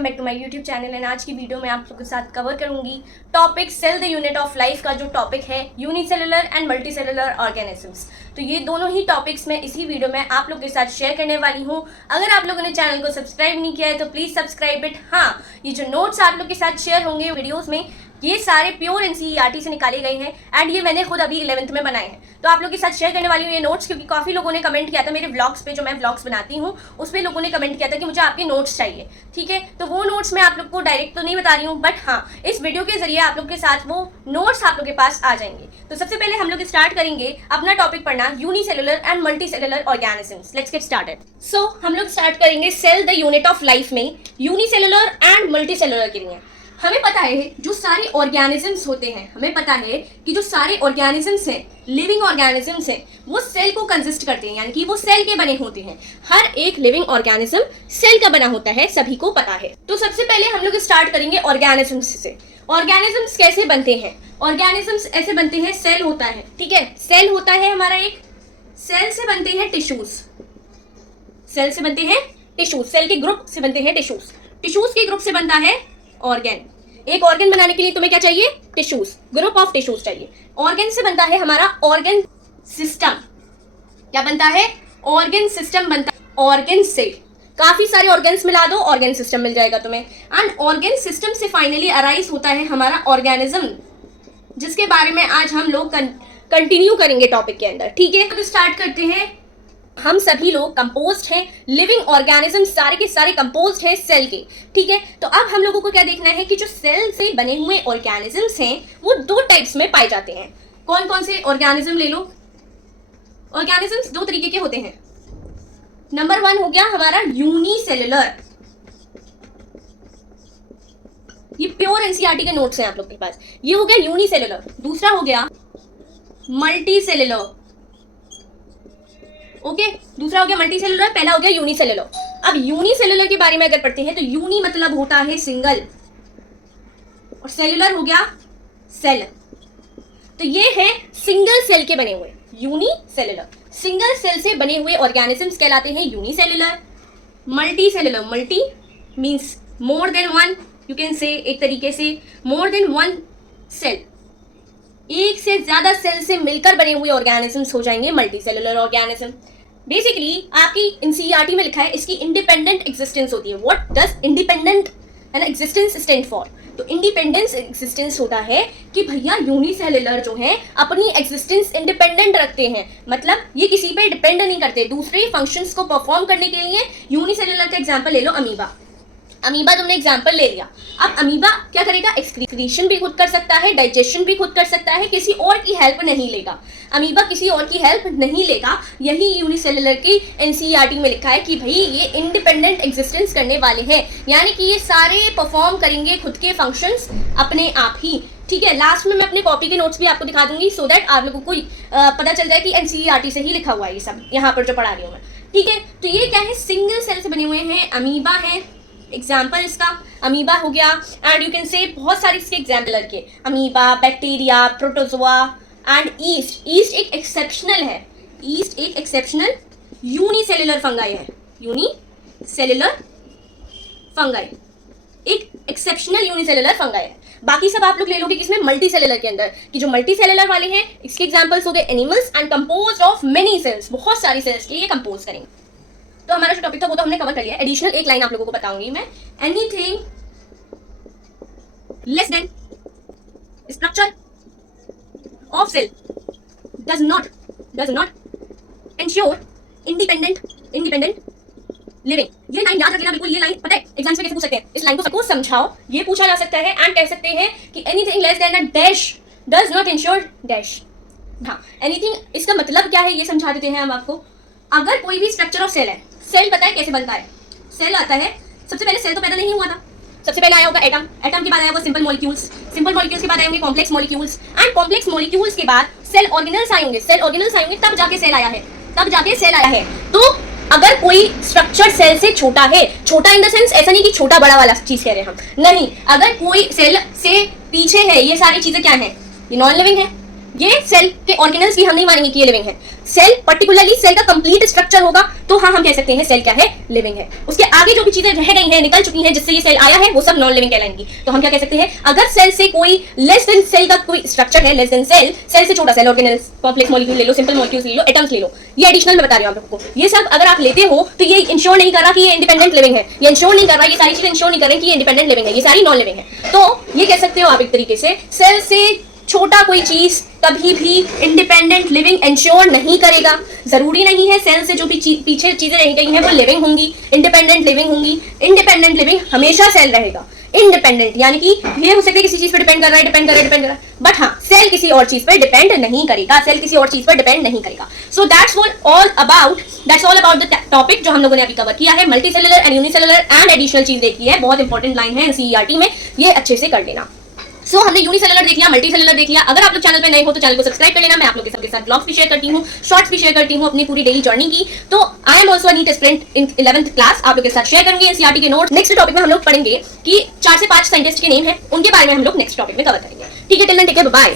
Welcome back to my YouTube channel. And आज की video में आप लोगों के साथ कवर करूंगी topic cell the unit of life का जो टॉपिक है यूनिसेलुलर एंड मल्टीसेलुलर ऑर्गेनिजम्स। तो ये दोनों ही टॉपिक्स मैं इसी वीडियो में आप लोगों के साथ शेयर करने वाली हूँ। अगर आप लोगों ने चैनल को सब्सक्राइब नहीं किया है तो प्लीज़ सब्सक्राइब इट। हाँ, ये जो नोट्स आप लोग के साथ शेयर होंगे वीडियोज़ में, ये सारे प्योर एनसीईआरटी से निकाले गए हैं एंड ये मैंने खुद अभी 11th में बनाए हैं। तो आप लोग के साथ शेयर करने वाली हूँ ये नोट्स, क्योंकि काफ़ी लोगों ने कमेंट किया था मेरे व्लॉग्स पे, जो मैं व्लॉग्स बनाती हूँ उस पर लोगों ने कमेंट किया था कि मुझे आपके नोट्स चाहिए। ठीक है, तो वो नोट्स मैं आप लोग को डायरेक्ट तो नहीं बता रही हूँ, बट हाँ इस वीडियो के जरिए आप लोग के साथ वो नोट्स आप लोग के पास आ जाएंगे। तो सबसे पहले हम लोग स्टार्ट करेंगे अपना टॉपिक पढ़ना unicellular and multicellular organisms. Let's get started. So हम लोग स्टार्ट करेंगे cell the unit of life में यूनिसेलुलर एंड मल्टीसेलुलर के लिए। हमें पता है जो सारे ऑर्गेनिजम्स होते हैं, हमें पता है कि जो सारे ऑर्गेनिजम्स हैं, लिविंग ऑर्गेनिजम्स हैं, वो सेल को कंसिस्ट करते हैं, यानी कि वो सेल के बने होते हैं। हर एक लिविंग ऑर्गेनिज्म सेल का बना होता है, सभी को पता है। तो सबसे पहले हम लोग स्टार्ट करेंगे ऑर्गेनिजम्स से। ऑर्गेनिजम्स कैसे बनते हैं? ऑर्गेनिजम्स ऐसे बनते हैं, सेल होता है, ठीक है, सेल होता है हमारा एक, सेल से बनते हैं टिश्यूज, सेल से बनते हैं टिश्यूज, सेल के ग्रुप से बनते हैं टिश्यूज, टिश्यूज के ग्रुप से बनता है ऑर्गन। एक ऑर्गन बनाने के लिए तुम्हें क्या चाहिए? टिश्यूज, ग्रुप ऑफ टिश्यूज चाहिए। ऑर्गन से बनता है हमारा ऑर्गन सिस्टम। क्या बनता है? ऑर्गन सिस्टम बनता है ऑर्गन से। काफी सारे ऑर्गन्स मिला दो, ऑर्गन सिस्टम मिल जाएगा तुम्हें। एंड ऑर्गन सिस्टम से फाइनली अराइज होता है हमारा ऑर्गेनिज्म, जिसके बारे में आज हम लोग कंटिन्यू करेंगे टॉपिक के अंदर। ठीक है, तो स्टार्ट करते हैं। हम सभी लोग कंपोज्ड हैं, लिविंग ऑर्गेनिज्म सारे के सारे कंपोज्ड हैं सेल के। ठीक है, तो अब हम लोगों को क्या देखना है कि जो सेल से बने हुए ऑर्गेनिजम्स हैं वो दो टाइप्स में पाए जाते हैं। कौन कौन से ऑर्गेनिज्म ले लो? ऑर्गेनिजम्स दो तरीके के होते हैं। नंबर 1 हो गया हमारा यूनिसेलुलर, ये प्योर एनसीईआरटी के नोट्स हैं आप लोग के पास। ये हो गया यूनिसेलुलर। दूसरा हो गया मल्टीसेलुलर। ओके, दूसरा हो गया मल्टीसेलुलर, पहला हो गया यूनिसेलुलर। अब यूनिसेलुलर के बारे में अगर पढ़ते हैं तो यूनी मतलब होता है सिंगल, और सेलुलर हो गया सेल। तो ये है सिंगल सेल के बने हुए यूनिसेलुलर। सिंगल सेल से बने हुए ऑर्गेनिजम्स कहलाते हैं unicellular. Multicellular, multi means more than one, you can say एक तरीके से मोर देन वन सेल, एक से ज्यादा सेल से मिलकर बने हुए ऑर्गेनिजम्स हो जाएंगे मल्टीसेलुलर ऑर्गेनिज्म। बेसिकली आपकी एनसीईआरटी में लिखा है इसकी इंडिपेंडेंट एग्जिस्टेंस होती है। What does independent and existence stand for? तो इंडिपेंडेंस एग्जिस्टेंस होता है कि भैया यूनिसेलुलर जो है अपनी एग्जिस्टेंस इंडिपेंडेंट रखते हैं, मतलब ये किसी पे डिपेंड नहीं करते दूसरे फंक्शंस को परफॉर्म करने के लिए। यूनिसेलुलर का एग्जांपल ले लो अमीबा। अमीबा तुमने एग्जाम्पल ले लिया। अब अमीबा क्या करेगा? एक्सक्रीशन भी खुद कर सकता है, डाइजेशन भी खुद कर सकता है, किसी और की हेल्प नहीं लेगा। अमीबा किसी और की हेल्प नहीं लेगा। यही यूनिसेलुलर की एनसीईआरटी में लिखा है कि भाई ये इंडिपेंडेंट एग्जिस्टेंस करने वाले हैं, यानी कि ये सारे परफॉर्म करेंगे खुद के फंक्शंस अपने आप ही। ठीक है, लास्ट में मैं अपने कॉपी के नोट्स भी आपको दिखा दूंगी, सो दैट आप लोगों को पता चल जाए कि एनसीईआरटी से ही लिखा हुआ है ये सब, यहाँ पर जो पढ़ा रही हूँ मैं। ठीक है, तो ये क्या है? सिंगल सेल से बने हुए हैं, अमीबा है एग्जाम्पल इसका, अमीबा हो गया। एंड यू कैन से बहुत सारे इसके एग्जाम्पल के, amoeba, bacteria, protozoa and east. East एक एक्सेप्शनल है, ईस्ट एक एक्सेप्शनल यूनिसेलुलर फंगाई है, यूनिसेलुलर फंगाई एक एक्सेप्शनल यूनिसेलुलर फंगाई है। बाकी सब आप लोग ले लोगे किसमें? मल्टीसेलुलर के अंदर, कि जो मल्टीसेलुलर वाले हैं इसके एग्जाम्पल्स हो गए animals and composed of many cells, बहुत सारी सेल्स के लिए कंपोज करेंगे। तो हमारा जो टॉपिक था वो तो हमने कवर कर लिया। एडिशनल एक लाइन आप लोगों को बताऊंगी मैं। Anything less than structure of cell does not ensure independent living. ये लाइन याद रखना बिल्कुल। ये लाइन पता है एग्जाम में कैसे पूछ सकते हैं? इस लाइन को सबको समझाओ, ये पूछा जा सकता है। एंड कह सकते हैं कि anything less then a dash does not ensure dash. हाँ, एनीथिंग इसका मतलब क्या है ये समझा देते हैं हम आपको। अगर कोई भी स्ट्रक्चर ऑफ सेल है, सेल पता है कैसे बनता है? सेल आता है, सबसे पहले सेल तो पैदा नहीं हुआ था, सबसे पहले आया होगा एटम, एटम के बाद आया होगा सिंपल मॉलिक्यूल्स, सिंपल मॉलिक्यूल्स के बाद आए होंगे complex molecules, and complex molecules के बाद सेल ऑर्गेनल्स आएंगे, सेल ऑर्गेनल्स आएंगे, तब जाके सेल आया है, तब जाके सेल आया है। तो अगर कोई स्ट्रक्चर सेल से छोटा है, छोटा इन द सेंस ऐसा नहीं कि छोटा बड़ा वाला चीज कह रहे हैं हम, नहीं, अगर कोई सेल से पीछे है, ये सारी चीजें क्या है? ये नॉन लिविंग है, ये सेल के ऑर्गेनल्स भी हम नहीं मानेंगे कि ये लिविंग है। सेल पर्टिकुलरली सेल का कंप्लीट स्ट्रक्चर होगा तो हाँ हम कह सकते हैं सेल क्या है, लिविंग है। उसके आगे जो भी चीजें रह गई हैं, निकल चुकी हैं, जिससे ये सेल आया है, वो सब नॉन लिविंग कहलाएंगी। तो हम क्या कह सकते हैं, अगर सेल से कोई लेस देन सेल का कोई स्ट्रक्चर है, लेस देन सेल, सेल से छोटा सेल, ऑर्गेनल्स, कॉम्प्लेक्स मॉलिक्यूल ले लो, सिंपल मॉलिक्यूल्स ले लो, एटम्स ले लो, ये एडिशनल में बता रही हूं आप लोगों को। ये सब अगर आप लेते हो तो ये इंश्योर नहीं कर रहा कि ये इंडिपेंडेंट लिविंग है, ये इंश्योर नहीं कर रहा, ये सारी चीजें इंश्योर नहीं कर रही कि ये इंडिपेंडेंट लिविंग है, ये सारी नॉन लिविंग है। तो ये कह सकते हो आप एक तरीके से सेल से छोटा कोई चीज कभी भी इंडिपेंडेंट लिविंग इंश्योर नहीं करेगा। जरूरी नहीं है सेल से जो भी पीछे चीजें रह गई हैं वो लिविंग होंगी, इंडिपेंडेंट लिविंग होंगी। इंडिपेंडेंट लिविंग हमेशा सेल रहेगा। इंडिपेंडेंट यानी कि ये हो सकता है किसी चीज पर डिपेंड कर रहा है, डिपेंड कर रहा है, बट हाँ सेल किसी और चीज पर डिपेंड नहीं करेगा, सेल किसी और चीज पर डिपेंड नहीं करेगा। So that's all about the topic जो हम लोगों ने अभी कवर किया है। Multicellular and unicellular and additional चीज देखी है, बहुत इंपॉर्टेंट लाइन है एनसीईआरटी में, ये अच्छे से कर लेना। सो हमने यूनिसेलुलर देख लिया, मल्टीसेलुलर देख लिया। अगर आप लोग चैनल पे नए हो तो चैनल को सब्सक्राइब कर लेना। मैं आप लोग के सबके साथ ब्लॉग्स भी शेयर करती हूँ, शॉर्ट्स भी शेयर करती हूँ अपनी पूरी डेली जर्नी की। तो I am also a NEET aspirant in 11th class, आप लोग के साथ शेयर करूंगी एनसीईआरटी के नोट्स। नेक्स्ट टॉपिक में हम लोग पढ़ेंगे कि 4 से 5 साइंटिस्ट के नेम है, उनके बारे में हम लोग नेक्स्ट टॉपिक में कवर करेंगे। ठीक है, till then take care, bye.